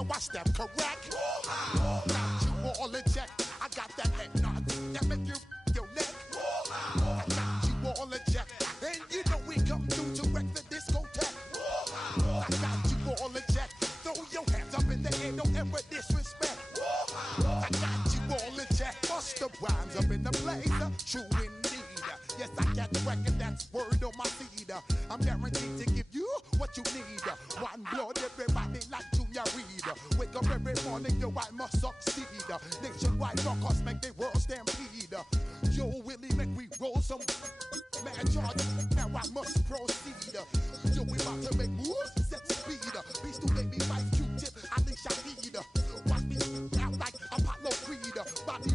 yo, I step correct. Got you all in check. I got that head nod that make you your neck. I got you all in check. And you know we come through to wreck the discotheque. I got you all in check. Throw your hands up in the air, don't ever disrespect. I got you all in check. Bust the rhymes up in the blazer. True indeed. Yes, I got the record, that's word on my seed. I'm guaranteed to give you what you need. One blood, everybody like Junior Reed. Wake up every morning, yo, I must succeed. Nationwide rockers make the world stampede. Yo, Willie, make we roll some mad charge. Now I must proceed. Yo, we about to make moves, set speed. Beast to make me fight Q-tip, Ali Shaheed. Watch me out like Apollo Creed. Body,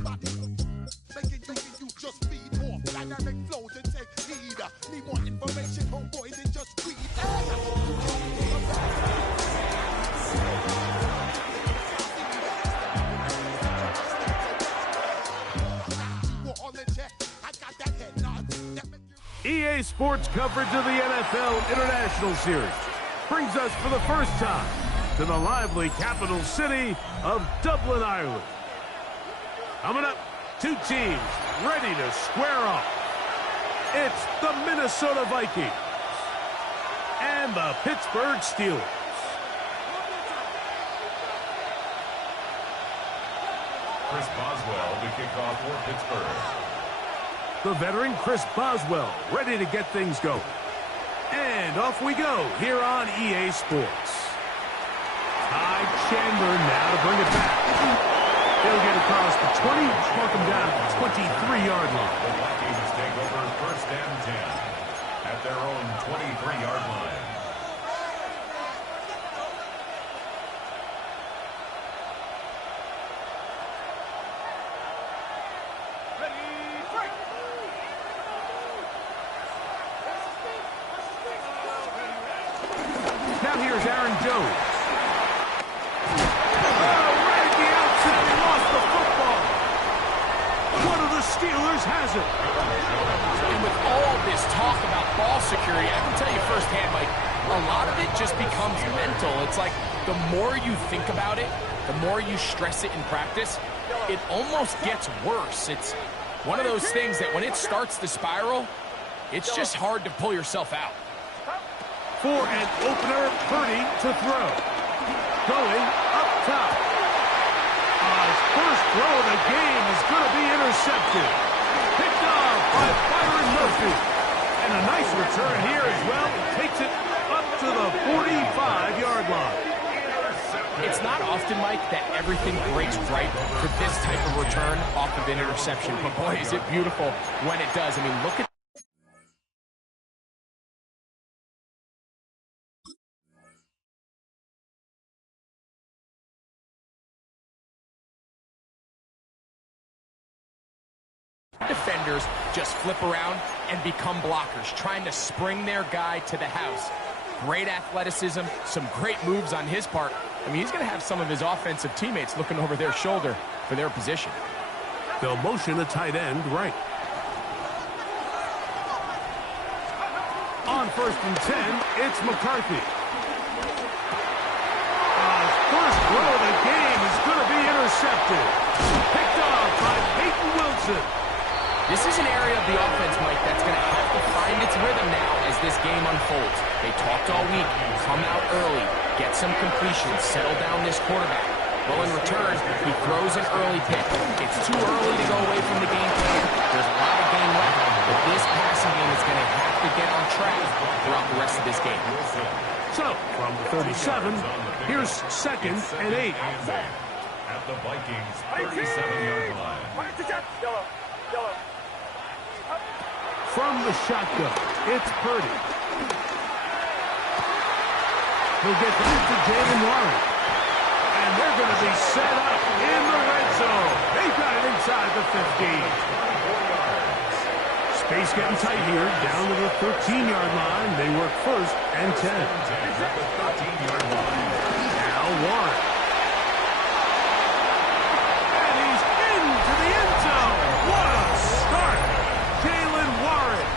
making you just feed more dynamic flows and take heed. Need more information, homeboy, than just read. EA Sports coverage of the NFL International Series brings us for the first time to the lively capital city of Dublin, Ireland. Coming up, two teams ready to square off. It's the Minnesota Vikings and the Pittsburgh Steelers. Chris Boswell to kick off for Pittsburgh. The veteran Chris Boswell ready to get things going. And off we go here on EA Sports. Ty Chandler now to bring it back. He'll get across the 20, mark him down at the 23-yard line. The Vikings take over first and 10 at their own 23-yard line. Now here's Aaron Jones. Right at the outside, he lost the football. One of the Steelers has it. And with all this talk about ball security, I can tell you firsthand, Mike, a lot of it just becomes mental. It's like the more you think about it, the more you stress it in practice, it almost gets worse. It's one of those things that when it starts to spiral, it's just hard to pull yourself out. For an opener, Purdy to throw. Going up top. His first throw of the game is going to be intercepted. Picked off by Byron Murphy. And a nice return here as well. Takes it up to the 45-yard line. It's not often, Mike, that everything breaks right for this type of return off of an interception. But boy, is it beautiful when it does. I mean, look at defenders just flip around and become blockers, trying to spring their guy to the house. Great athleticism, some great moves on his part. I mean, he's going to have some of his offensive teammates looking over their shoulder for their position. They'll motion a tight end right. On first and 10, it's McCarthy. First throw of the game is going to be intercepted. Picked off by Peyton Wilson. This is an area of the offense, Mike, that's going to have to find its rhythm now as this game unfolds. They talked all week, come out early, get some completions, settle down this quarterback. Well, in return, he throws an early pick. It's too early to go away from the game plan. There's a lot of game left, but this passing game is going to have to get on track throughout the rest of this game. So, from the 37, here's second and 8. At the Vikings' 37-yard line. From the shotgun, it's Purdy. He'll get back to Jalen Warren. And they're going to be set up in the red zone. They've got it inside the 15. Space getting tight here, down to the 13-yard line. They work first and 10. At the 13-yard line. Now Warren. And he's into the end zone. What a start. Jalen Warren.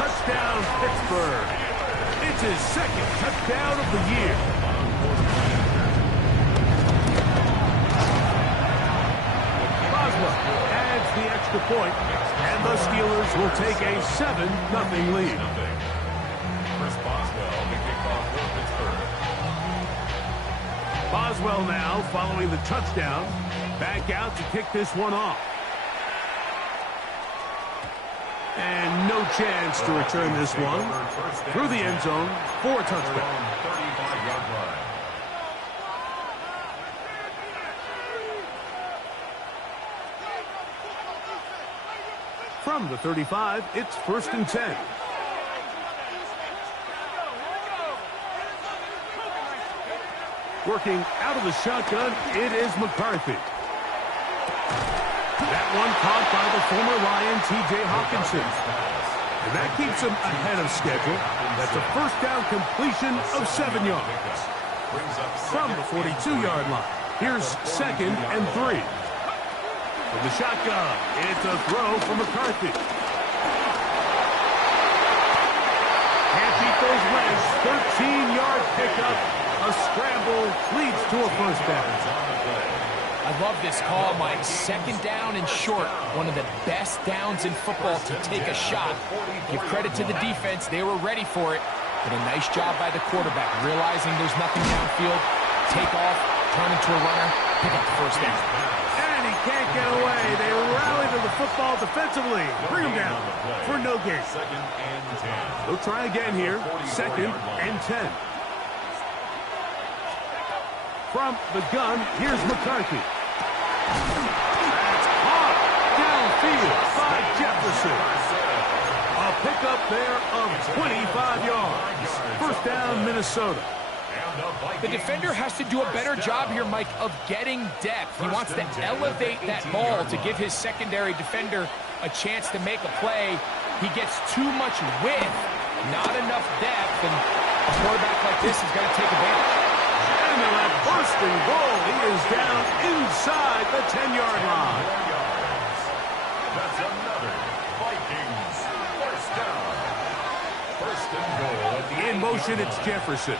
Touchdown, Pittsburgh. It's his second touchdown of the year. extra point, and the Steelers will take a 7-0 lead. Chris Boswell, the kickoff for Pittsburgh. Boswell now, following the touchdown, back out to kick this one off. And no chance to return this one through the end zone for a touchdown. 35-yard line. From the 35, it's 1st and 10. Working out of the shotgun, it is McCarthy. That one caught by the former Lion, T.J. Hawkinson. And that keeps him ahead of schedule. That's a first down completion of 7 yards. From the 42-yard line, here's 2nd and 3. From the shotgun, it's a throw for McCarthy. Can't beat those legs. 13-yard pickup. A scramble leads to a first down. I love this call, Mike. 2nd down and short. One of the best downs in football to take a shot. Give credit to the defense. They were ready for it. But a nice job by the quarterback. Realizing there's nothing downfield. Take off, turn into a runner, pick up the first down. And he can't get away. They rally to the football defensively. Bring him down for no gain. 2nd and 10. They'll try again here. 2nd and 10. From the gun, here's McCarthy. That's caught downfield by Jefferson. A pickup there of 25 yards. First down, Minnesota. The defender has to do a better job here, Mike, of getting depth. He wants to elevate that ball to give his secondary defender a chance to make a play. He gets too much width, not enough depth, and a quarterback like this is going to take advantage. And that bursting ball, he is down inside the 10-yard line. That's another Vikings first down. First and goal at the In motion, it's Jefferson.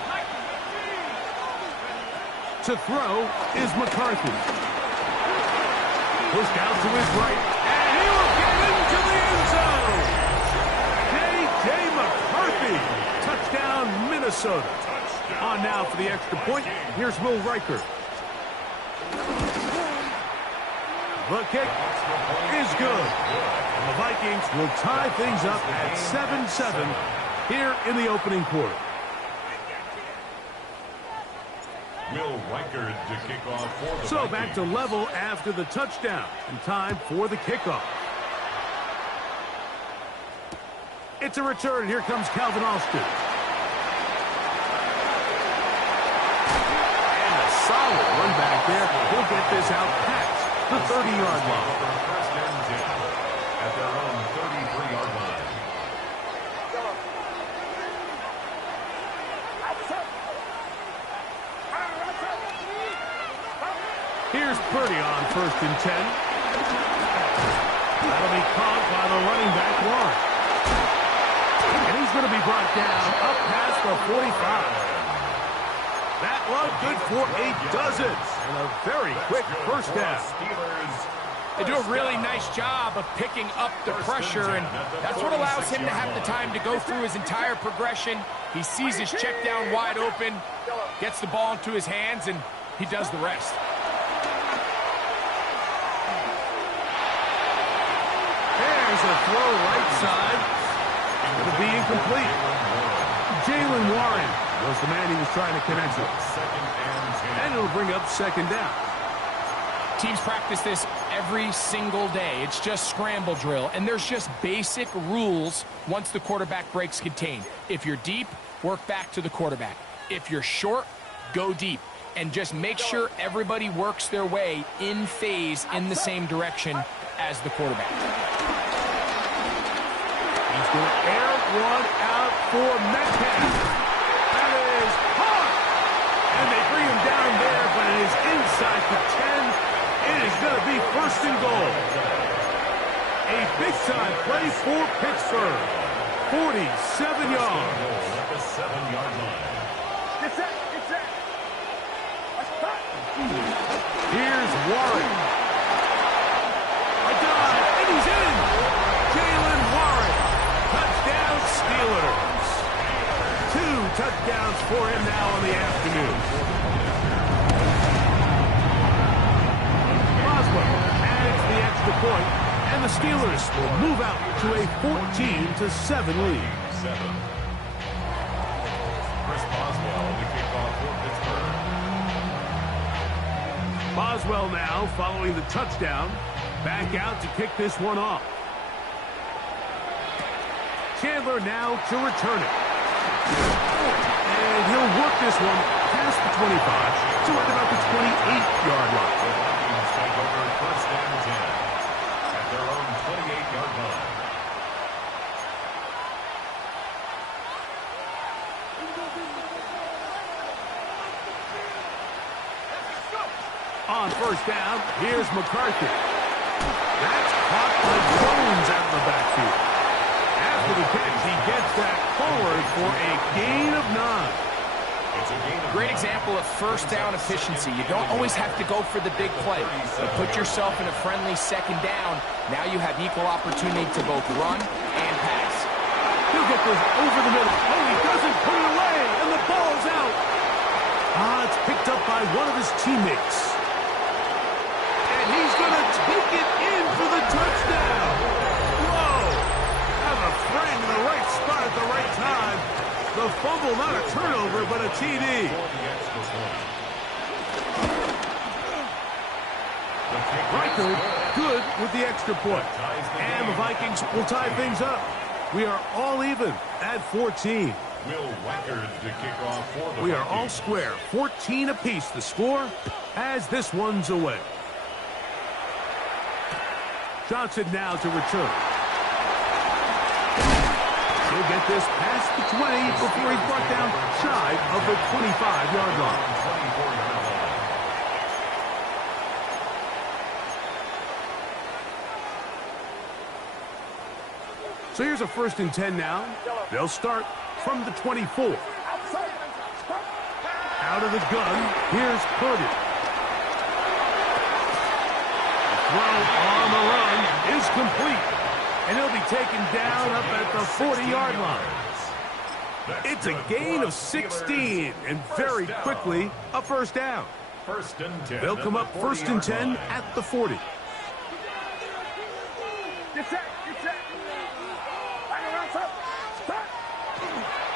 To throw is McCarthy. Pushed out to his right, and he will get into the end zone. J.J. McCarthy. Touchdown, Minnesota. On now for the extra point. Here's Will Riker. The kick is good. And the Vikings will tie things up at 7-7 here in the opening quarter. Will Riker to kick off for the So Vikings. back to level after the touchdown. And time for the kickoff. It's a return. Here comes Calvin Austin. Solid run back there. He'll get this out past the 30-yard line. First and 10 at their own 33-yard line. Here's Purdy on 1st and 10. That'll be caught by the running back Warren. And he's going to be brought down up past the 45. That run good for a dozen. And a very quick first down. They do a really nice job of picking up the pressure, and that's what allows him to have the time to go through his entire progression. He sees his check down wide open, gets the ball into his hands, and he does the rest. There's a throw right side. It'll be incomplete. Jalen Warren was the man he was trying to connect with. And it'll bring up 2nd down. Teams practice this every single day. It's just scramble drill, and there's just basic rules once the quarterback breaks contain. If you're deep, work back to the quarterback. If you're short, go deep. And just make sure everybody works their way in phase in the same direction as the quarterback. He's going to air one out for Metcalf. That is caught. And they bring him down there, but it is inside the 10. It is going to be 1st and goal. A big-time play for Pittsburgh. 47 yards. At the 7-yard line. Here's Warren. A dive, and he's touchdowns for him now in the afternoon. Boswell adds the extra point, and the Steelers will move out to a 14-7 lead. Chris Boswell, the kickoff for Pittsburgh. Boswell now, following the touchdown, back out to kick this one off. Chandler now to return it. And he'll work this one past the 25 to right about the 28-yard line. The Vikings take over first and 10 at their own 28-yard line. On first down, here's McCarthy. That's caught by Jones out of the backfield. After the catch, he gets that forward for a gain of 9. Great example of first down efficiency. You don't always have to go for the big play. But put yourself in a friendly second down. Now you have equal opportunity to both run and pass. He'll get this over the middle. Oh, he doesn't put it away, and the ball's out. It's picked up by one of his teammates. And he's going to take it in for the touchdown. Whoa! Have a friend in the right spot at the right time. The fumble, not a turnover, but a TD. Reichard, good with the extra point. And the Vikings will tie things up. We are all even at 14. We are all square. 14 apiece the score as this one's away. Johnson now to return. He'll get this past the 20 before he's brought down shy of the 25-yard line. So here's a 1st and 10 now. They'll start from the 24. Out of the gun, here's Purdy. The throw on the run is complete. And he'll be taken down up at the 40-yard line. It's a gain of 16, and very quickly, a first down. They'll come up 1st and 10 at the 40.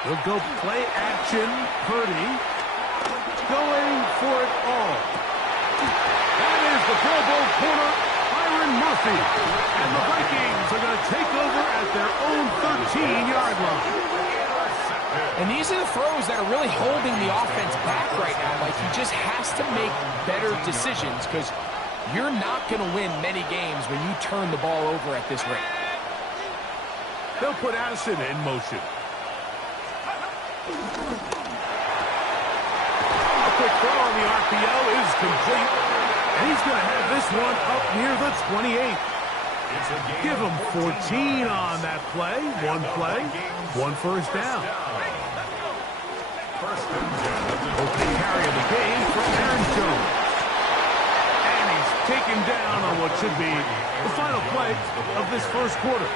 He'll go play action. Purdy going for it all. That is the Pro Bowl corner, Murphy, and the Vikings are going to take over at their own 13-yard line. And these are the throws that are really holding the offense back right now. Like, he just has to make better decisions because you're not going to win many games when you turn the ball over at this rate. They'll put Addison in motion. A quick throw on the RPO is complete. And he's going to have this one up near the 28. Give him 14 on that play. One first down. Opening carry of the game from Aaron Jones. And he's taken down on what should be the final play of this first quarter.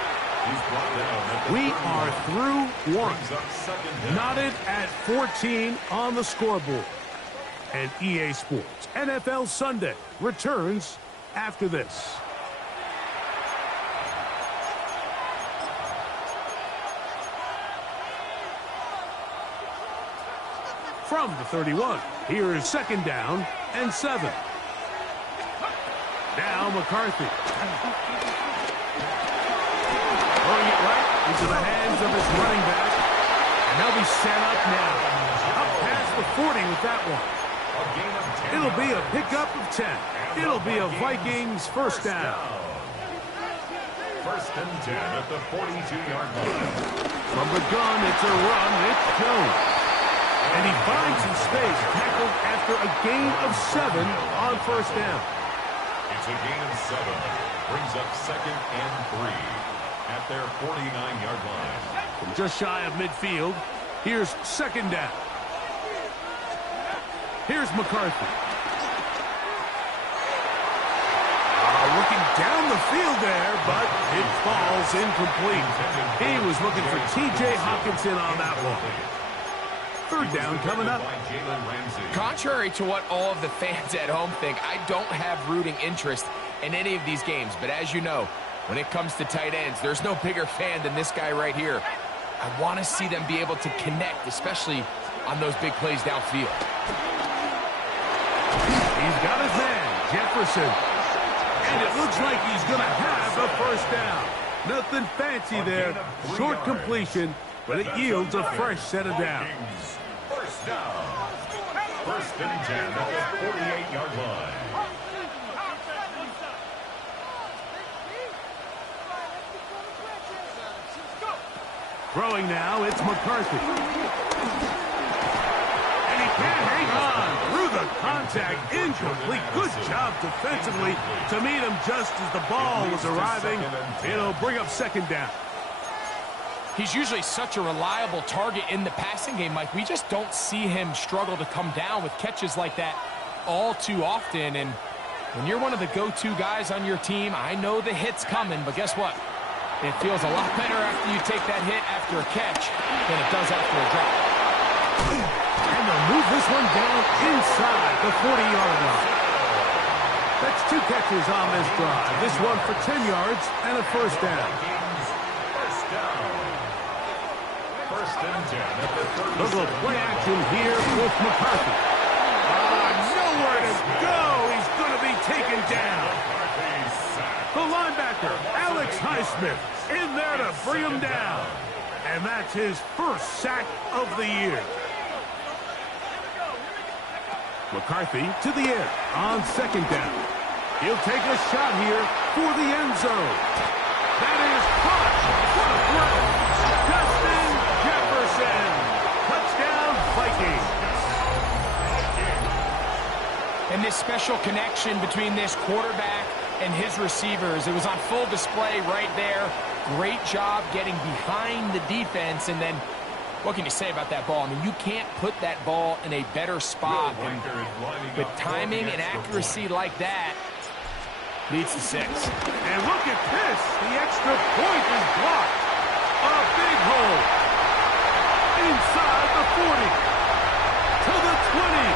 We are through one. Knotted at 14 on the scoreboard. And EA Sports NFL Sunday returns after this. From the 31, here is 2nd down and 7. Now McCarthy. Throwing it right into the hands of his running back. And they'll be set up now. Up past the 40 with that one. It'll be a pickup of 10. It'll be a Vikings first down. 1st and 10 at the 42-yard line. From the gun, it's a run. It's Jones. And he finds some space, tackled after a gain of 7 on first down. It's a gain of 7. Brings up 2nd and 3 at their 49-yard line. From just shy of midfield, here's 2nd down. Here's McCarthy. Looking down the field there, but it falls incomplete. He was looking for T.J. Hockenson on that one. Third down coming up. Contrary to what all of the fans at home think, I don't have rooting interest in any of these games. But as you know, when it comes to tight ends, there's no bigger fan than this guy right here. I want to see them be able to connect, especially on those big plays downfield. He's got his man, Jefferson. And it looks like he's going to have a first down. Nothing fancy there. Short completion, but it yields a fresh set of downs. First down. First and 10 at the 48-yard line. Throwing now, it's McCarthy. And he can't hang on through the contact. Incomplete. Good job defensively to meet him just as the ball was arriving. It'll bring up second down. He's usually such a reliable target in the passing game, Mike. We just don't see him struggle to come down with catches like that all too often. And when you're one of the go-to guys on your team, I know the hit's coming, but guess what? It feels a lot better after you take that hit after a catch than it does after a drop. And they'll move this one down inside the 40-yard line. That's 2 catches on this drive. This one for 10 yards and a first down. First down. First and 10 at the 30. Little play action here with McCarthy. Nowhere to go. He's going to be taken down. The linebacker, Alex Highsmith, in there to bring him down. And that's his first sack of the year. McCarthy to the air on second down. He'll take a shot here for the end zone. That is caught. What a throw. Justin Jefferson. Touchdown, Vikings. And this special connection between this quarterback and his receivers, it was on full display right there. Great job getting behind the defense. And then, what can you say about that ball? I mean, you can't put that ball in a better spot. And with timing and accuracy like that, leads to 6. And look at this. The extra point is blocked. A big hole. Inside the 40. To the 20.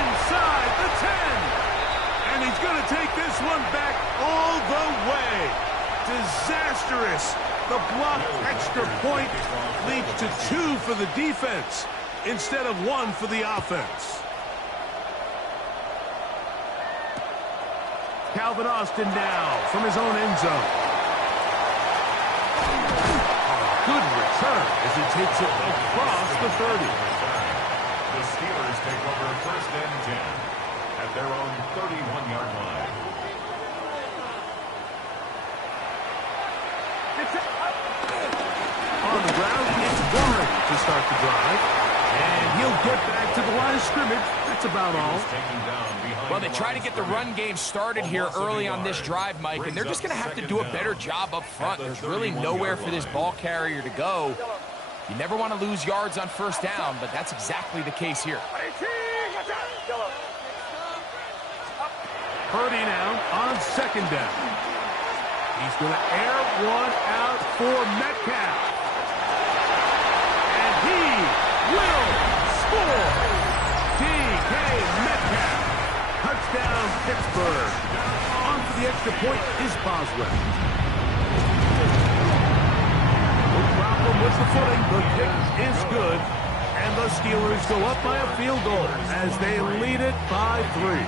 Inside the 10. And he's going to take this one back all the way. Disastrous. The blocked extra point leads to 2 for the defense instead of 1 for the offense. Calvin Austin now from his own end zone. Good return as he takes it across the 30. The Steelers take over first and 10 at their own 31-yard line. On the ground, it's Warren to start the drive. And he'll get back to the line of scrimmage. That's about all. Well, they try to get the run game started here early on this drive, Mike, and they're just going to have to do a better job up front. There's really nowhere for this ball carrier to go. You never want to lose yards on first down, but that's exactly the case here. Purdy now on second down. He's going to air one out for Metcalf. And he will score. D.K. Metcalf. Touchdown, Pittsburgh. On for the extra point is Boswell. No problem with the footing. The kick is good. And the Steelers go up by a field goal as they lead it by 3.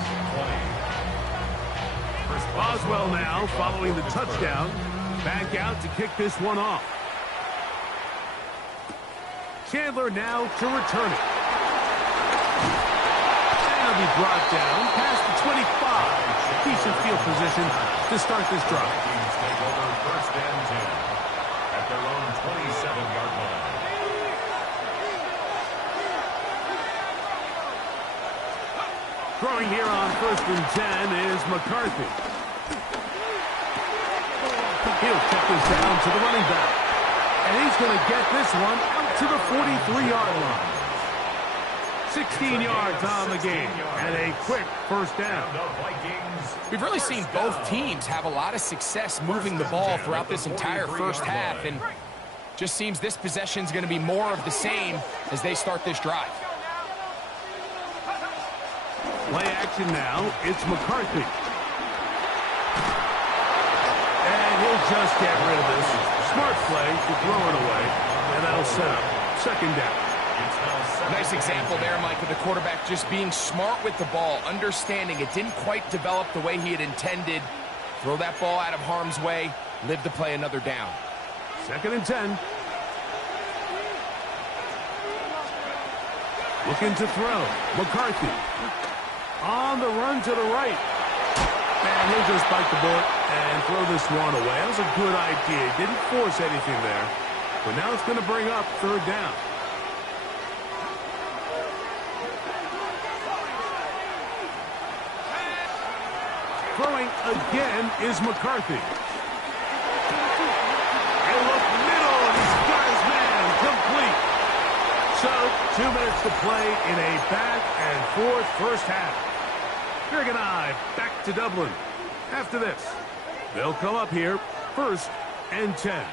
Boswell now, following the touchdown, back out to kick this one off. Chandler now to return it. And he'll be brought down past the 25. Decent field position to start this drive. Vikings take over first and 10 at their own 27-yard line. Throwing here on first and 10 is McCarthy. He'll check this down to the running back. And he's going to get this one out to the 43-yard line. 16 yards on the game and a quick first down. We've really seen both teams have a lot of success moving the ball throughout this entire first half. And Just seems this possession's going to be more of the same as they start this drive. Play action now. It's McCarthy. And he'll just get rid of this. Smart play to throw it away. And that'll set up second down. Nice example there, Mike, of the quarterback just being smart with the ball, understanding it didn't quite develop the way he had intended. Throw that ball out of harm's way, live to play another down. Second and 10. Looking to throw. McCarthy. On the run to the right. And he'll just bite the bullet and throw this one away. That was a good idea. Didn't force anything there. But now it's going to bring up third down. Throwing again is McCarthy. And look middle, and he's got his man complete. So, 2 minutes to play in a back-and-forth first half. Greg and I back to Dublin. After this, they'll come up here, first and 10.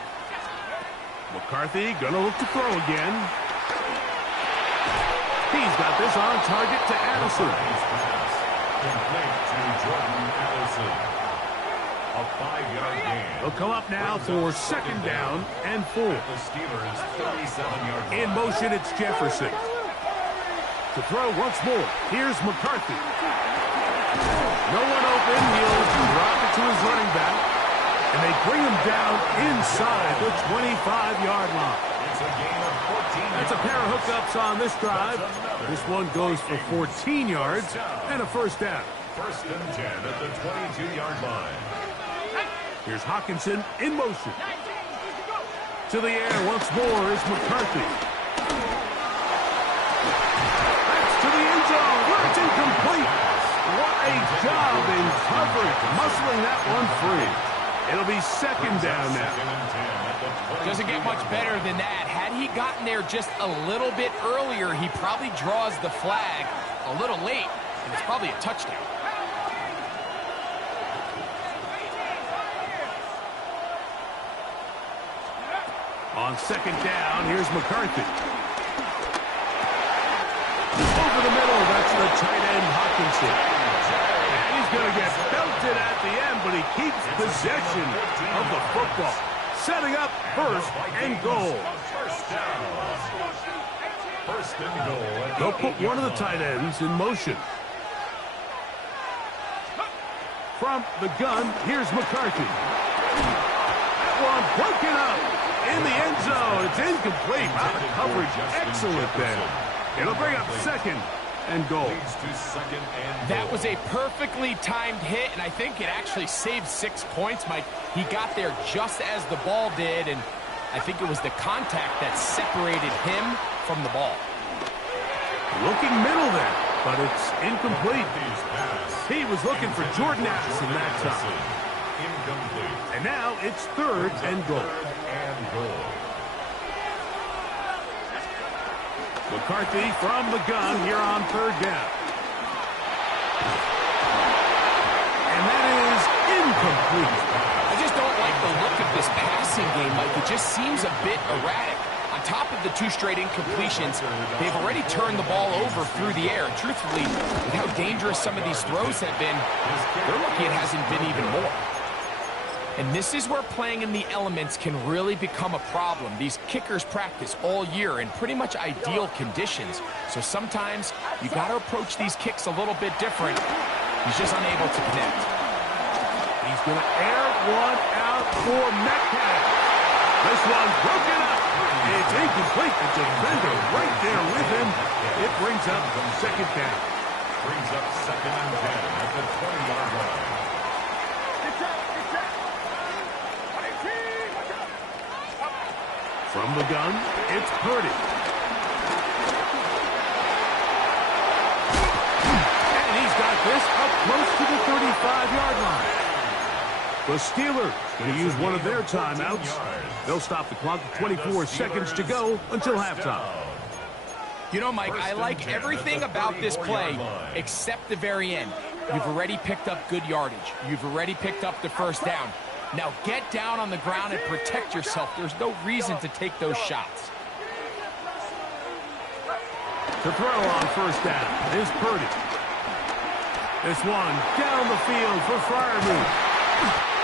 McCarthy gonna look to throw again. He's got this on target to Addison. Complete to Jordan Addison. A 5-yard gain. They'll come up now for second down and 4. The Steelers 37-yard line. In motion, it's Jefferson. To throw once more, here's McCarthy. No one open, he'll drop it to his running back. And they bring him down inside the 25-yard line. It's a gain of 14. That's a pair of hookups on this drive. This one goes for 14 yards and a first down. First and 10 at the 22-yard line. Here's Hawkinson in motion. To the air once more is McCarthy. That's to the end zone where it's incomplete. What a job in coverage, muscling that one free. It'll be second down now. Doesn't get much better than that. Had he gotten there just a little bit earlier, he probably draws the flag a little late, and it's probably a touchdown. On second down, here's McCarthy. Over the middle, that's the tight end, Hawkinson. And he's going to get belted at the end, but he keeps possession of the football. Setting up first and goal. First and goal. They'll put one of the tight ends in motion. From the gun, here's McCarthy. That one broken up in the end zone. It's incomplete. Wow, the coverage excellent there. It'll bring up second and goal. That was a perfectly timed hit, and I think it actually saved 6 points, Mike. He got there just as the ball did, and I think it was the contact that separated him from the ball. Looking middle there, but it's incomplete. He was looking for Jordan Addison that time. And now it's third and goal. McCarthy from the gun here on third down. And that is incomplete. I just don't like the look of this passing game, Mike. It just seems a bit erratic. On top of the 2 straight incompletions, they've already turned the ball over through the air. And truthfully, with how dangerous some of these throws have been, they're lucky it hasn't been even more. And this is where playing in the elements can really become a problem. These kickers practice all year in pretty much ideal conditions. So sometimes you got to approach these kicks a little bit different. He's just unable to connect. He's going to air one out for Metcalf. This one broken up. It's incomplete. The defender right there with him. It brings up second down. Brings up second and 10 at the 20-yard line. From the gun, it's Purdy. And he's got this up close to the 35-yard line. The Steelers going to use one of their timeouts. They'll stop the clock with 24 seconds to go until halftime. You know, Mike, I like everything about this play except the very end. You've already picked up good yardage. You've already picked up the first down. Now get down on the ground and protect yourself. There's no reason to take those shots. To throw on first down is Purdy. This one down the field for Freiermuth.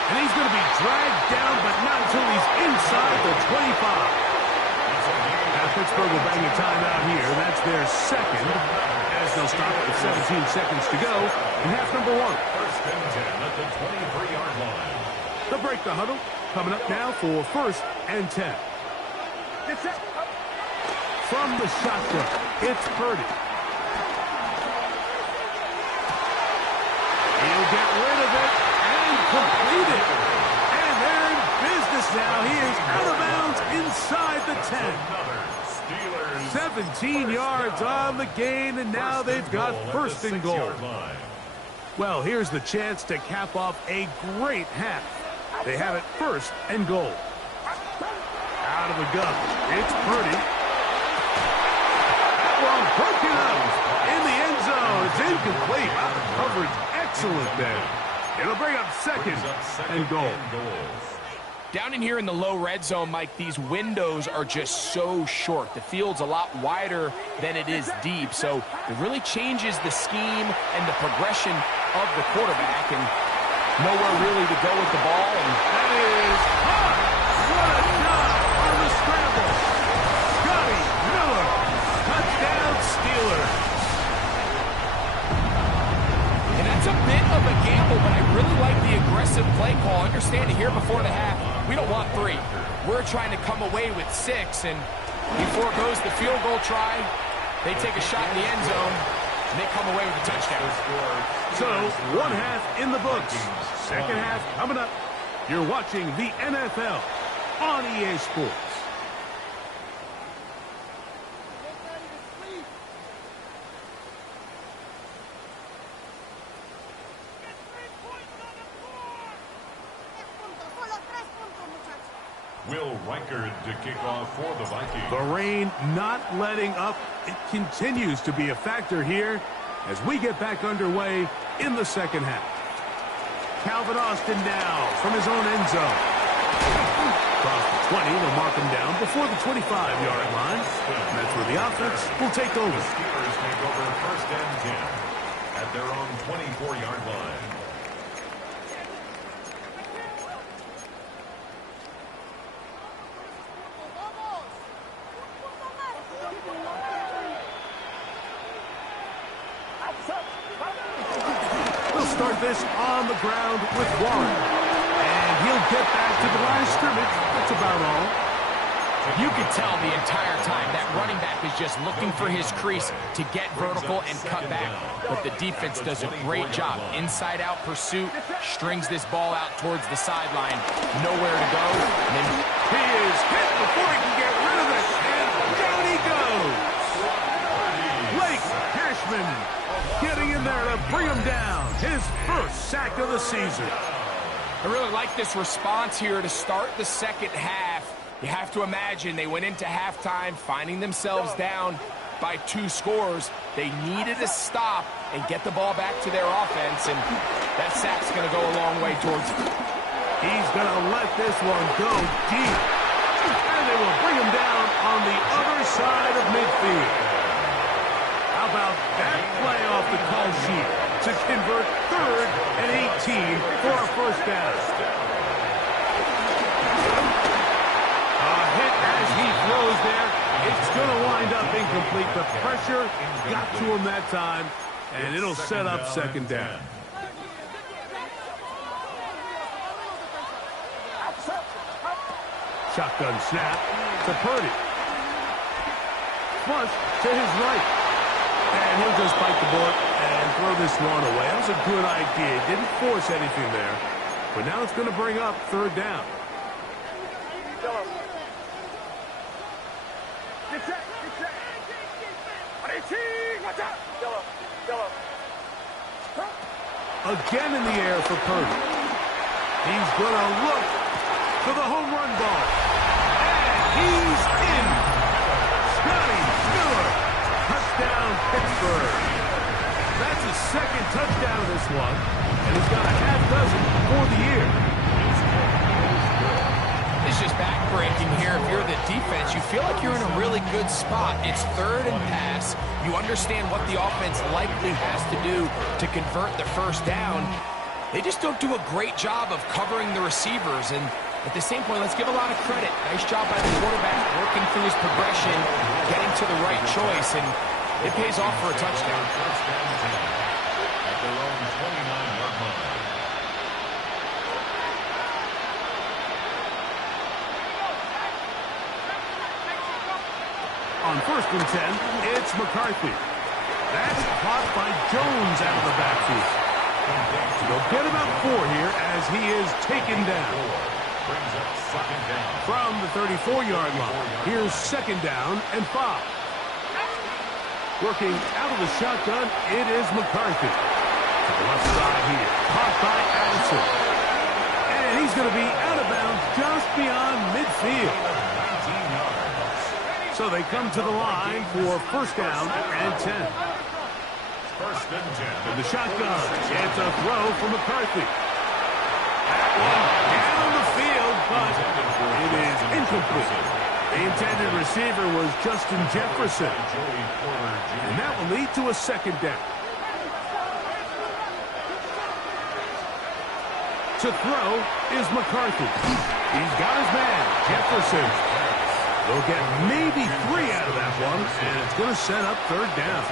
And he's going to be dragged down, but not until he's inside the 25. Now Pittsburgh will bang a timeout here. That's their second, as they'll stop with 17 seconds to go in half number 1. First and 10 at the 23-yard line. They'll break the huddle. Coming up now for first and 10. From the shotgun, it's Purdy. He'll get rid of it and complete it. And they're in business now. He is out of bounds inside the 10. 17 yards on the gain, and now they've got first and goal. Well, here's the chance to cap off a great half. They have it first and goal. Out of the gun, it's Purdy. That one broken up in the end zone. It's incomplete. Coverage excellent there. It'll bring up second and goal. Down in here in the low red zone, Mike, these windows are just so short. The field's a lot wider than it is deep, so it really changes the scheme and the progression of the quarterback, and nowhere really to go with the ball. And that is hot. What a dive on the scramble. Scotty Miller, touchdown Steelers. And that's a bit of a gamble, but I really like the aggressive play call. Understanding here before the half, we don't want 3. We're trying to come away with 6, and before it goes the field goal try, they take a shot in the end zone, and they come away with a touchdown. So, one half in the books. Second half coming up. You're watching the NFL on EA Sports. Will Reichard to kick off for the Vikings. The rain not letting up. It continues to be a factor here as we get back underway in the second half. Calvin Austin now from his own end zone. Across the 20, they'll mark him down before the 25-yard line. And that's where the offense will take over. The Steelers take over first and 10 at their own 24-yard line. Start this on the ground with Warren. And he'll get back to the line of scrimmage. That's about all. You can tell the entire time that running back is just looking for his crease to get vertical and cut back. But the defense does a great job. Inside-out pursuit, strings this ball out towards the sideline. Nowhere to go. And then he is hit before he can get rid of it. And down he goes. Blake Cashman getting in there to bring him down. His first sack of the season. I really like this response here to start the second half. You have to imagine they went into halftime finding themselves down by 2 scores. They needed to stop and get the ball back to their offense, and that sack's going to go a long way towards it. He's going to let this one go deep. And they will bring him down on the other side of midfield. How about that play off the call sheet to convert 3rd and 18 for a first down? A hit as he throws there. It's going to wind up incomplete. The pressure got to him that time, and it'll set up second down. Shotgun snap to Purdy. Flush to his right. And he'll just bite the bullet and throw this one away. That was a good idea. Didn't force anything there. But now it's going to bring up 3rd down. Again in the air for Purdy. He's going to look for the home run ball. And he's in. Scotty Miller. Touchdown, Pittsburgh. That's his 2nd touchdown of this one, and he's got a half dozen for the year. you feel like you're in a really good spot. It's third and pass. You understand what the offense likely has to do to convert the first down. They just don't do a great job of covering the receivers. And at the same point, let's give a lot of credit. Nice job by the quarterback working through his progression, getting to the right choice, and it pays off for a touchdown. First down 10 at their own 29-yard line. On first and 10, it's McCarthy. That's caught by Jones out of the backfield. They'll get about 4 here as he is taken down. Brings up second down. From the 34-yard line, here's second down and 5. Working out of the shotgun, it is McCarthy. To the left side here, caught by Addison. And he's going to be out of bounds just beyond midfield. 19 yards. So they come to the line for first down and 10. First and 10. In the shotgun, it's a throw for McCarthy. That one down the field, but it is incomplete. The intended receiver was Justin Jefferson. And that will lead to a second down. To throw is McCarthy. He's got his man, Jefferson. They'll get maybe 3 out of that one, and it's going to set up third down.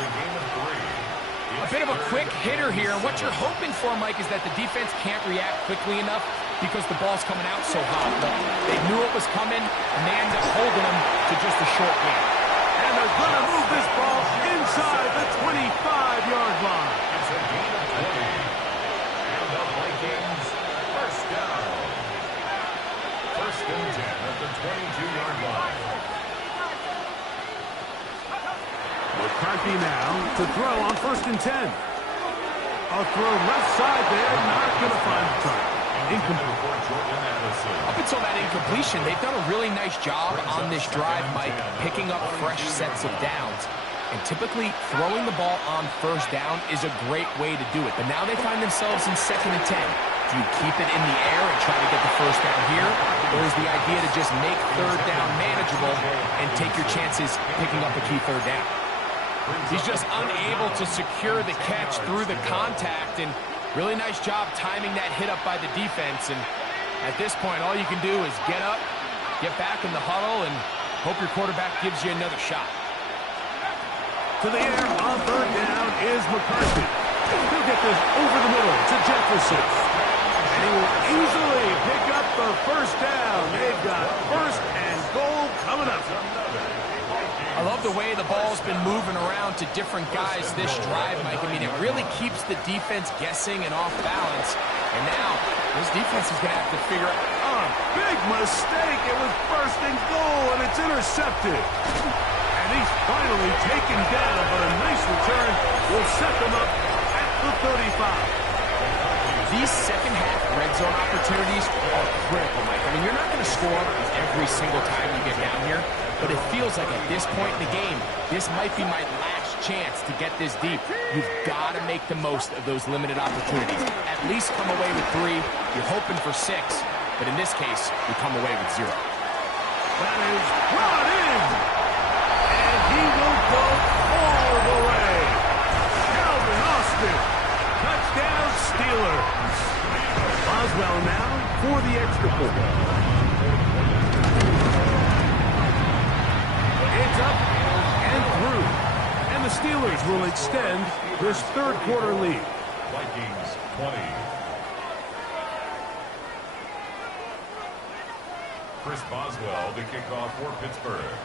A bit of a quick hitter here. What you're hoping for, Mike, is that the defense can't react quickly enough because the ball's coming out so hot. But they knew it was coming, and they ended up holding them to just a short game. And they're going to move this ball inside the 25-yard line. It's a gain of 20. And the Vikings, first down. First and 10 at the 22-yard line. McCarthy now to throw on first and 10. A throw left side there, not going to find the target. Incomplete. Up until that incompletion, they've done a really nice job on this drive, Mike, picking up fresh sets of downs. And typically, throwing the ball on first down is a great way to do it. But now they find themselves in second and 10. Do you keep it in the air and try to get the first down here? Or is the idea to just make third down manageable and take your chances picking up a key third down? He's just unable to secure the catch through the contact, and really nice job timing that hit up by the defense. And at this point, all you can do is get up, get back in the huddle, and hope your quarterback gives you another shot. To the air on third down is McCarthy. He'll get this over the middle to Jefferson. And he will easily pick up the first down. They've got first and goal coming up. I love the way the ball's been moving around to different guys this drive, Mike. I mean, it really keeps the defense guessing and off balance. And now, this defense is going to have to figure out... A big mistake. It was first and goal, and it's intercepted. And he's finally taken down, but a nice return will set them up at the 35. These second-half red zone opportunities are critical, Mike. I mean, you're not going to score every single time you get down here, but it feels like at this point in the game, this might be my last chance to get this deep. You've got to make the most of those limited opportunities. At least come away with 3. You're hoping for 6, but in this case, you come away with 0. That is brought in, and he will go all the way. Calvin Austin, touchdown Steelers. Boswell now for the extra point. It's up and through. And the Steelers will extend this third quarter lead. Vikings 20. Chris Boswell, the kickoff for Pittsburgh.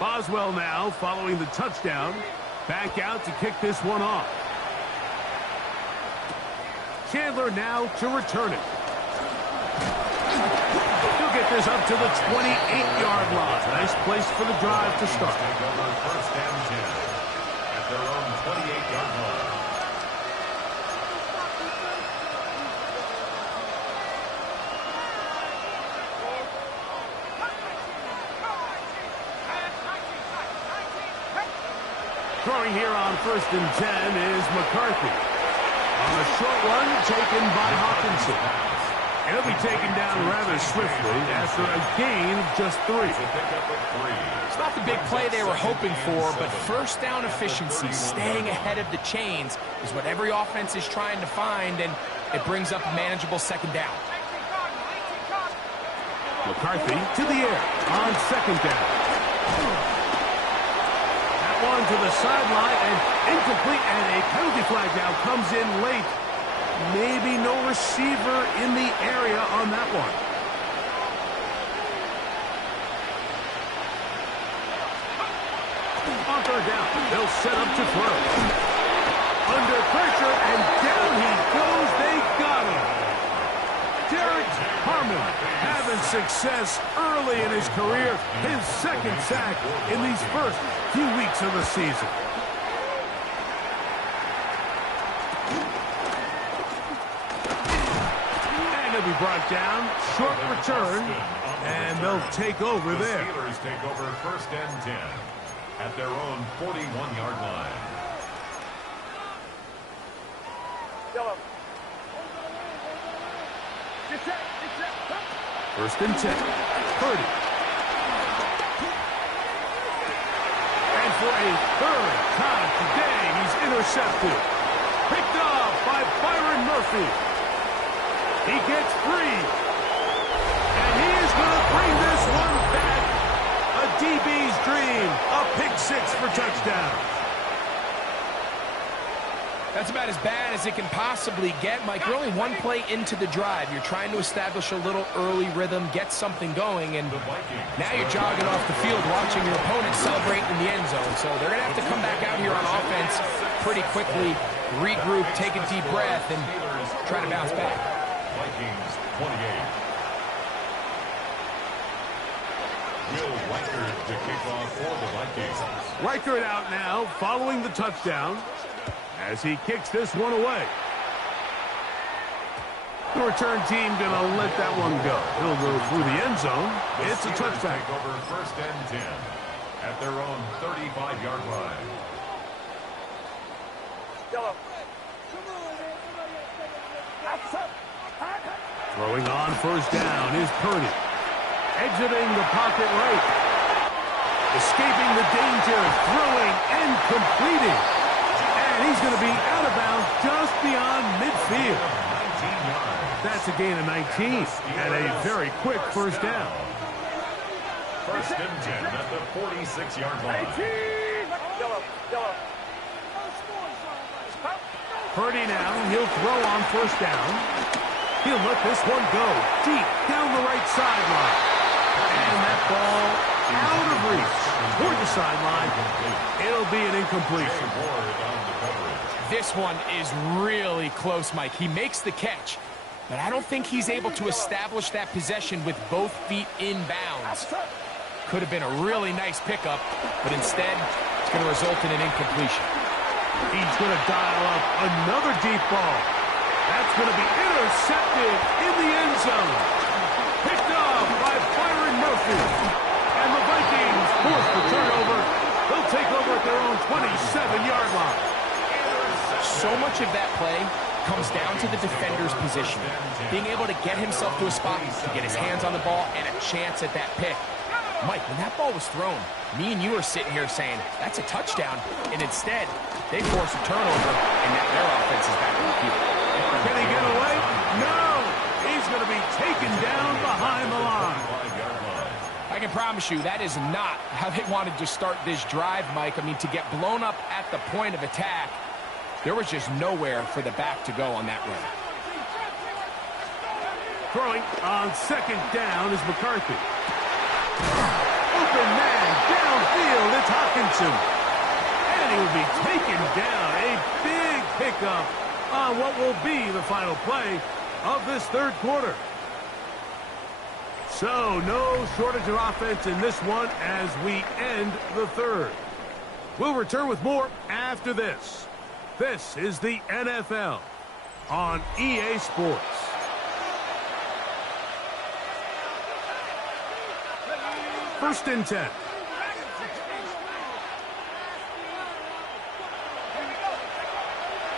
Boswell now following the touchdown. Back out to kick this one off. Chandler now to return it. He'll get this up to the 28-yard line. Nice place for the drive to start. Take over first and 10 at their own 28-yard line. Throwing here on first and 10 is McCarthy. On a short run taken by Hawkinson. He'll be taken down rather swiftly after a gain of just 3. It's not the big play they were hoping for, but first down efficiency, staying ahead of the chains, is what every offense is trying to find, and it brings up a manageable second down. McCarthy to the air on second down. That one to the sideline and incomplete, and a penalty flag now comes in late. Maybe no receiver in the area on that one. On third down, they'll set up to throw. Under pressure, and down he goes. They got him. Derek Harmon having success early in his career. His second sack in these first few weeks of the season. Be brought down, short return, and they'll take over there. The Steelers take over first and 10 at their own 41-yard line. First and 10, Purdy. And for a third time today, he's intercepted. Picked off by Byron Murphy. He gets free. And he is going to bring this one back. A DB's dream. A pick-6 for touchdown. That's about as bad as it can possibly get, Mike. You're only one play into the drive. You're trying to establish a little early rhythm, get something going, and now you're jogging off the field watching your opponent celebrate in the end zone. So they're going to have to come back out here on offense pretty quickly, regroup, take a deep breath, and try to bounce back. Vikings 28. Will Reichert to kick off for the Vikings. Reichert out now following the touchdown as he kicks this one away. The return team going to let that one go. He'll go through the end zone. It's a touchback. Take over first and 10 at their own 35-yard line. Throwing on first down is Purdy. Exiting the pocket right. Escaping the danger, throwing and completing. And he's going to be out of bounds just beyond midfield. 19 yards. That's a gain of 19 and a very quick first down. First and 10 at the 46-yard line. Purdy now, he'll throw on first down. He'll let this one go deep down the right sideline. And that ball out of reach toward the sideline. It'll be an incompletion. This one is really close, Mike. He makes the catch, but I don't think he's able to establish that possession with both feet in bounds. Could have been a really nice pickup, but instead, it's going to result in an incompletion. He's going to dial up another deep ball. That's going to be intercepted in the end zone. Picked off by Byron Murphy. And the Vikings force the turnover. They'll take over at their own 27-yard line. So much of that play comes down to the defender's position. Being able to get himself to a spot to get his hands on the ball and a chance at that pick. Mike, when that ball was thrown, me and you are sitting here saying, that's a touchdown. And instead, they force a turnover, and now their offense is back on the field. Can he get away? No! He's going to be taken down behind the line. I can promise you that is not how they wanted to start this drive, Mike. I mean, to get blown up at the point of attack, there was just nowhere for the back to go on that run. Throwing on second down is McCarthy. Open man downfield, it's Hawkinson. And he will be taken down. A big pickup on what will be the final play of this third quarter. So, no shortage of offense in this one as we end the third. We'll return with more after this. This is the NFL on EA Sports. First and 10.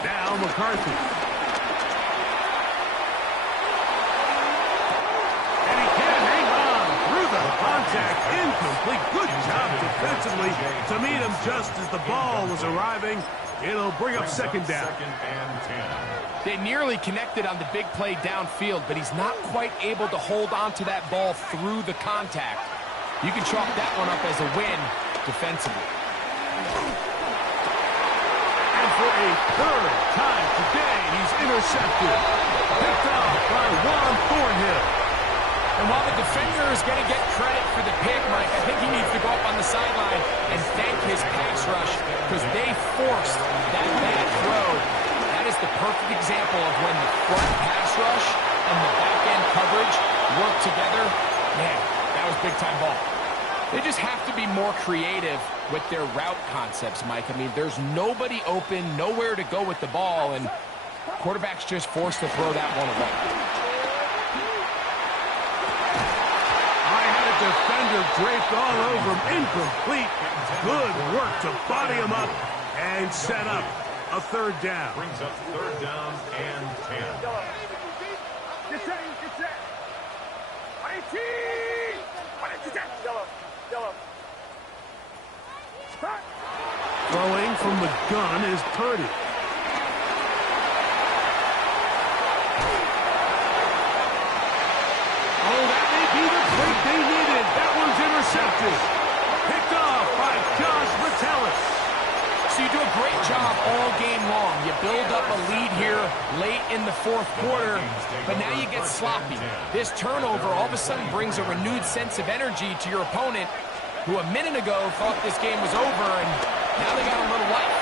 Now McCarthy. contact, incomplete. Good job defensively to meet him just as the ball was arriving. It'll bring up second down. Second and 10. They nearly connected on the big play downfield, but he's not quite able to hold on to that ball through the contact. You can chalk that one up as a win defensively. And for a third time today, he's intercepted. Picked off by Juan Thornhill. And while the defender is going to get credit for the pick, Mike, I think he needs to go up on the sideline and thank his pass rush because they forced that bad throw. That is the perfect example of when the front pass rush and the back-end coverage work together. Man, that was big-time ball. They just have to be more creative with their route concepts, Mike. I mean, there's nobody open, nowhere to go with the ball, and quarterback's just forced to throw that one away. Defender draped all over him. Incomplete. Good work to body him up and set up a third down. Brings up third down and 10. Get set. Throwing from the gun is Purdy. Oh, that may be the break they needed. That one's intercepted. Picked off by Josh Metellus. So you do a great job all game long. You build up a lead here late in the fourth quarter, but now you get sloppy. This turnover all of a sudden brings a renewed sense of energy to your opponent, who a minute ago thought this game was over, and now they got a little life.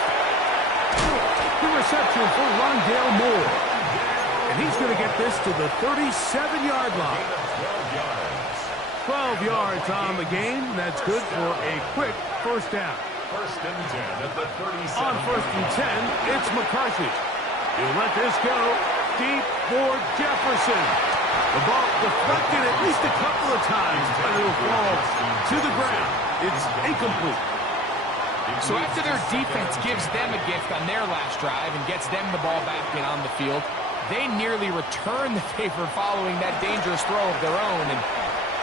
The reception for Rondale Moore. And he's going to get this to the 37-yard line. 12 yards on the game. That's good for a quick first down. First and 10 at the 37. On first and 10, it's McCarthy. He'll let this go deep for Jefferson. The ball deflected at least a couple of times, but it'll fall to the ground. It's incomplete. So after their defense gives them a gift on their last drive and gets them the ball back and on the field, they nearly return the favor following that dangerous throw of their own. And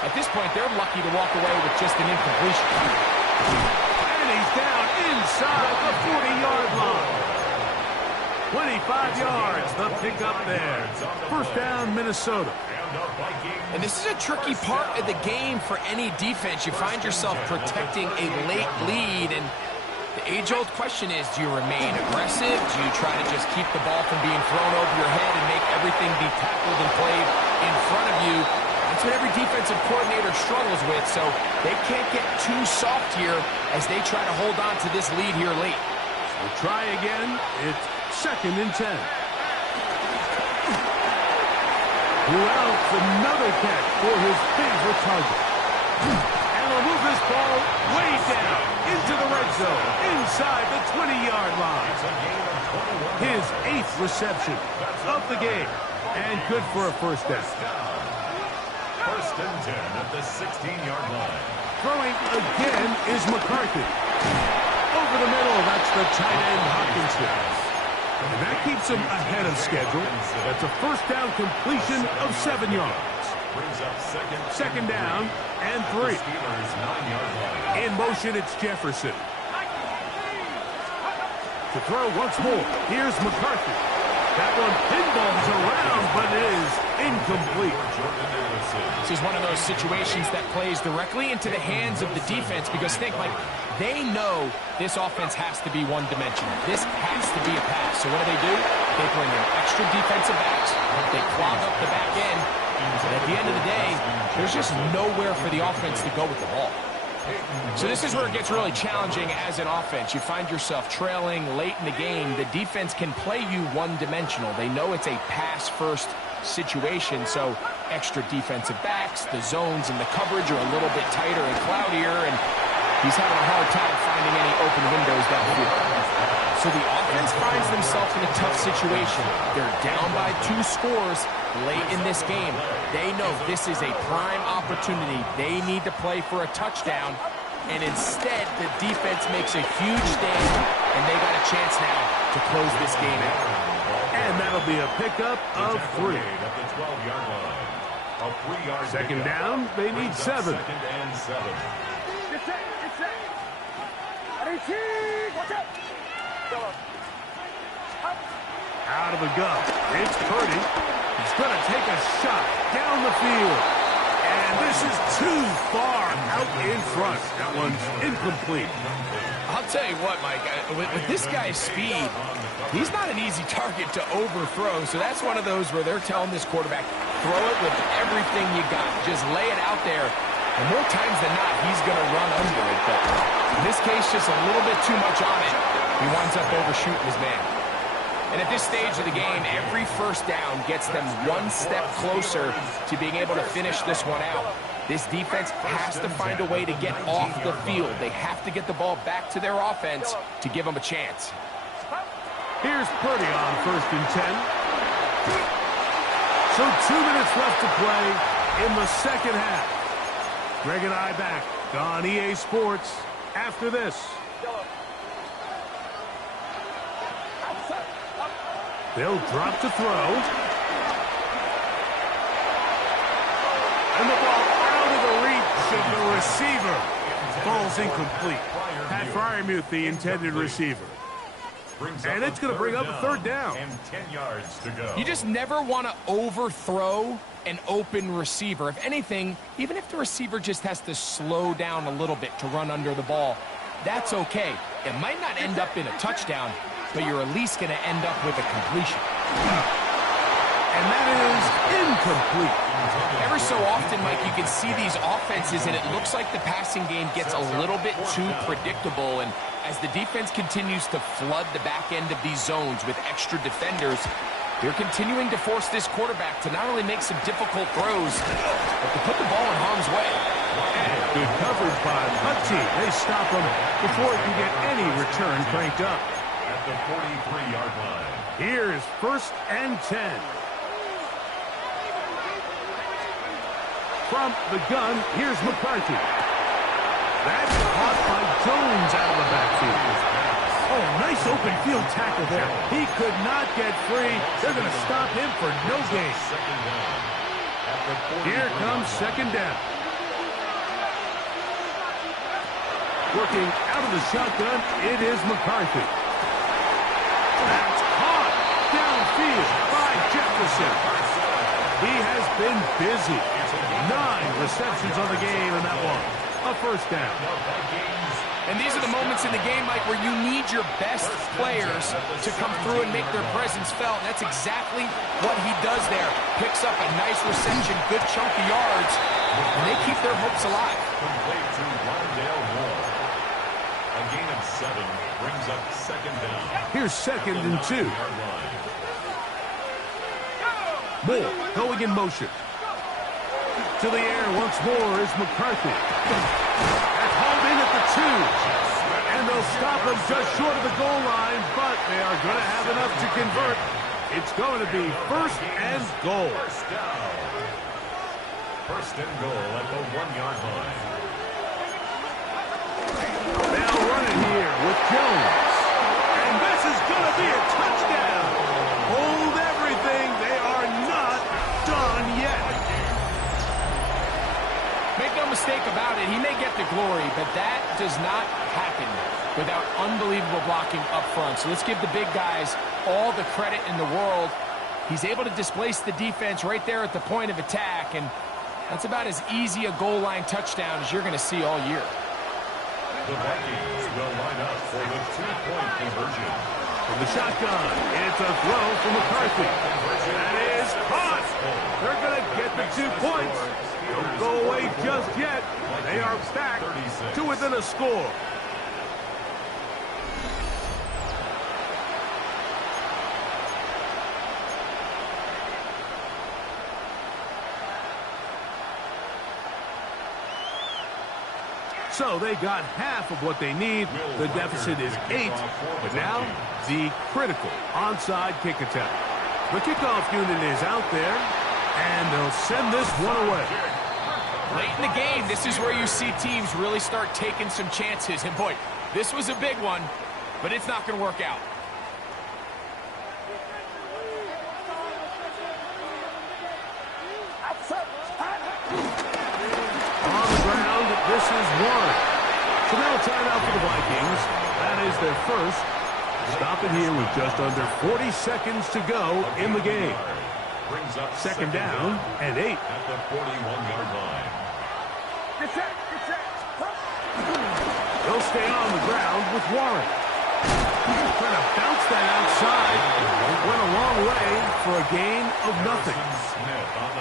at this point, they're lucky to walk away with just an incompletion. And he's down inside the 40-yard line. 25 yards, the pickup there. First down, Minnesota. And this is a tricky part of the game for any defense. You find yourself protecting a late lead, and the age-old question is, do you remain aggressive? Do you try to just keep the ball from being thrown over your head and make everything be tackled and played in front of you? That's what every defensive coordinator struggles with, so they can't get too soft here as they try to hold on to this lead here late. We'll try again. It's second and 10. Who else? Another catch for his favorite target. And he'll move this ball way down into the red zone, inside the 20-yard line. His 8th reception of the game, and good for a first down. First and 10 at the 16-yard line. Throwing again is McCarthy. Over the middle, that's the tight end Hopkinson. And that keeps him ahead of schedule. That's a first down completion of 7 yards. Brings up Second down and 3. Steelers 9-yard line. In motion, it's Jefferson. To throw once more, here's McCarthy. That one pinballs around, but is incomplete. This is one of those situations that plays directly into the hands of the defense because think, like, they know this offense has to be one-dimensional. This has to be a pass. So what do? They bring in extra defensive backs. They clog up the back end. And at the end of the day, there's just nowhere for the offense to go with the ball. So this is where it gets really challenging as an offense. You find yourself trailing late in the game. The defense can play you one-dimensional. They know it's a pass-first situation, so extra defensive backs, the zones and the coverage are a little bit tighter and cloudier, and he's having a hard time finding any open windows downfield. So the offense finds themselves in a tough situation. They're down by 2 scores late in this game. They know this is a prime opportunity. They need to play for a touchdown, and instead the defense makes a huge stand, and they got a chance now to close this game out. And that'll be a pickup of 3. At the 12-yard line. A 3-yard Second pickup. down, they need Brings up 7. Second and 7. Out of the gun. It's Purdy. He's going to take a shot down the field. And this is too far out in front. That one's incomplete. I'll tell you what, Mike, with this guy's speed, he's not an easy target to overthrow. So that's one of those where they're telling this quarterback, throw it with everything you got. Just lay it out there. And more times than not, he's going to run under it. But in this case, just a little bit too much on it. He winds up overshooting his man. And at this stage of the game, every first down gets them one step closer to being able to finish this one out. This defense has to find a way to get off the field. They have to get the ball back to their offense to give them a chance. Here's Purdy on 1st and 10. So 2 minutes left to play in the second half. Greg and I back on EA Sports after this. They'll drop to throw. And the ball out of the reach of the receiver. Ball's incomplete. Pat Fryermuth, the intended receiver. And it's going to bring up a 3rd down. And 10 yards to go. You just never want to overthrow an open receiver. If anything, even if the receiver just has to slow down a little bit to run under the ball, that's okay. It might not end up in a touchdown, but you're at least going to end up with a completion. And that is incomplete. Every so often, Mike, you can see these offenses, and it looks like the passing game gets a little bit too predictable. And as the defense continues to flood the back end of these zones with extra defenders, they're continuing to force this quarterback to not only make some difficult throws, but to put the ball in harm's way. And good coverage by Hutchie. They stop him before he can get any return cranked up. At the 43-yard line. Here's 1st and 10. From the gun, here's McCarthy. That's caught by Jones out of the backfield. Oh, nice open field tackle there. He could not get free. They're going to stop him for no gain. Here comes 2nd down. Working out of the shotgun, it is McCarthy. That's caught downfield by Jefferson. He has been busy. 9 receptions on the game, and that one, a 1st down. And these are the moments in the game, Mike, where you need your best players to come through and make their presence felt. And that's exactly what he does there. Picks up a nice reception, good chunk of yards, and they keep their hopes alive. Complete to Rondale Moore. A gain of 7 brings up 2nd down. Here's 2nd and 2. Moore going in motion. To the air once more is McCarthy. That's hauled in at the 2. And they'll stop him just short of the goal line, but they are going to have enough to convert. It's going to be 1st and goal. 1st down. 1st and goal at the 1-yard line. They'll run it here with Jones. And this is going to be a touchdown. Hold everything. They are not done yet. Make no mistake about it, he may get the glory, but that does not happen without unbelievable blocking up front. So let's give the big guys all the credit in the world. He's able to displace the defense right there at the point of attack, and that's about as easy a goal line touchdown as you're going to see all year. The Vikings will line up for the 2-point conversion. From the shotgun, it's a throw from McCarthy. That is caught. They're going to get the 2 points. Don't go away just yet. They are back to within a score. So they got half of what they need. The deficit is 8. But now, the critical onside kick attempt. The kickoff unit is out there, and they'll send this one away. Late in the game, this is where you see teams really start taking some chances. And boy, this was a big one, but it's not going to work out. Warren. So now a timeout for the Vikings. That is their first. Stop it here with just under 40 seconds to go in the game. Second down and 8. At the 41-yard line. They'll stay on the ground with Warren. Trying to bounce that outside. Went a long way for a gain of nothing.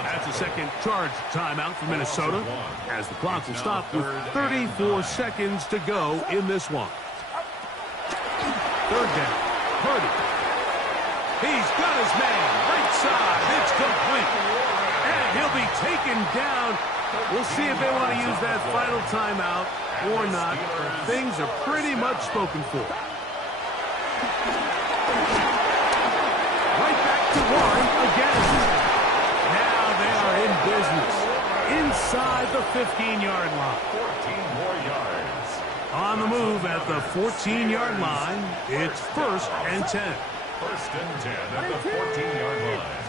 That's a second charge timeout for Minnesota, as the clock will stop with 34 seconds to go in this one. Third down. Purdy. He's got his man. Right side. It's complete. And he'll be taken down. We'll see if they want to use that final timeout or not. Things are pretty much spoken for. Right back to Warren again. Now they are in business. Inside the 15-yard line. 14 more yards. On the move at the 14-yard line. It's 1st and 10. 1st and 10 at the 14-yard line.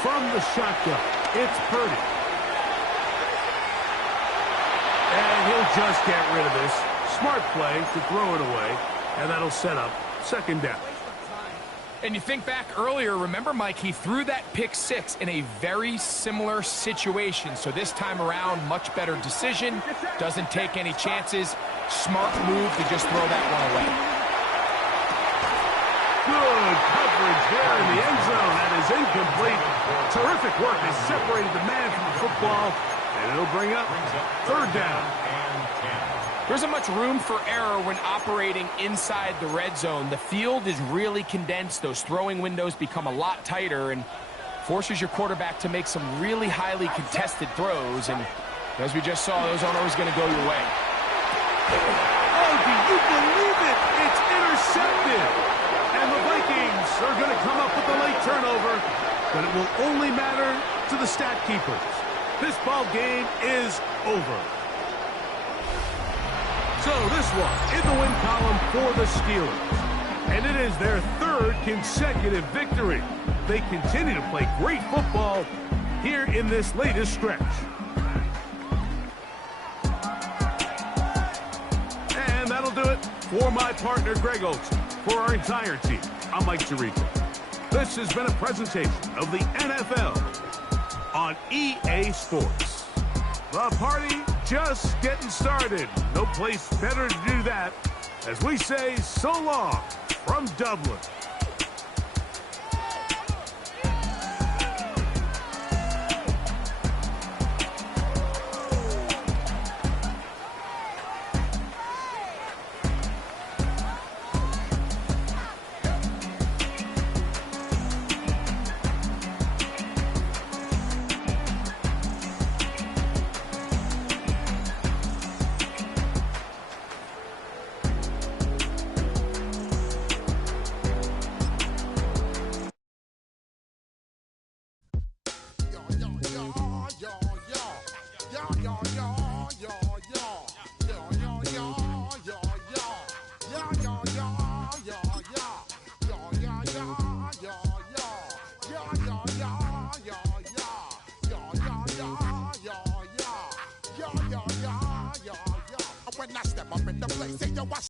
From the shotgun, it's Purdy. And he'll just get rid of this. Smart play to throw it away, and that'll set up second down. And you think back earlier, remember, Mike, he threw that pick six in a very similar situation. So this time around, much better decision. Doesn't take any chances. Smart move to just throw that one away. Good coverage there in the end zone. That is incomplete. Terrific work. They separated the man from the football, and it'll bring up third down. There isn't much room for error when operating inside the red zone. The field is really condensed. Those throwing windows become a lot tighter and forces your quarterback to make some really highly contested throws. And as we just saw, those aren't always going to go your way. Oh, do you believe it? It's intercepted. And the Vikings are going to come up with a late turnover, but it will only matter to the stat keepers. This ball game is over. So this one in the win column for the Steelers. And it is their third consecutive victory. They continue to play great football here in this latest stretch. And that'll do it for my partner, Greg Olson. For our entire team, I'm Mike Tirico. This has been a presentation of the NFL on EA Sports. The party just getting started. No place better to do that as we say so long from Dublin.